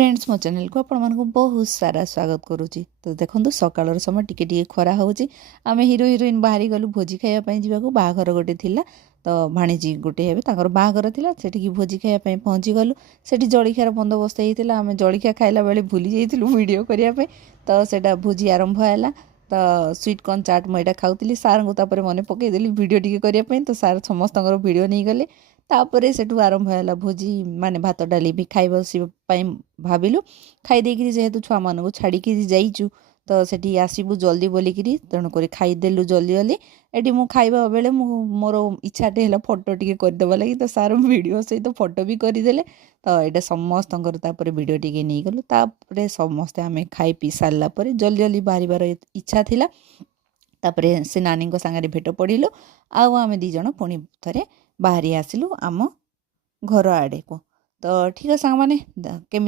Friends मो channel को आपण मानक बहुत सारा स्वागत करुच्ची। तो देखो सकाल समय टिके टिके खरा होची आमे हीरो हीरोइन बाहरी गलु भोजी खाइबा पई जीवाको बाहाघर गोटे थिला। तो भाणीजी गोटे हेबे तांकर बाहाघर थिला सेठी की भोजी खाइबा पई पहुंची गलु। सेठी जळिखार बंदोबस्त हेतिला आमे जळिखा खाइला बेले भूली जाइथिलु वीडियो करिया पई। तो सेटा भोजी आरंभ हैला। तो स्वीट कॉर्न चाट मुझे खाऊली सार को तापर मन पकईदेली वीडियो टी करने। तो सार समस्त वीडियो नहीं गले। तापर से आरंभ है भोजी माने भात डाली भी खाई बसवाई भाविलु। खाईदे जेहेतु छुआ मान को छाड़ी जाइचु तो सेठी आसबू जल्दी बोलिकी तेणुक खाईदेलु जल्दी जल्दी। एटी मु खाइबा बेले मोर इच्छाटे है फोटो टी करदेवा लगी। तो सार वीडियो सहित तो फोटो भी करदेले। तो यहाँ समस्त वीडियो टी नहीं गलु। तापर समस्ते आम खाई पी सारापर जल्दी जल्दी बाहर इच्छा थिला। तापर से नानी सांगे भेट पड़िलु। आम दीज पुणी थे बाहरी आसिलु आम घर आड़े को। तो ठीक है सांग मैंने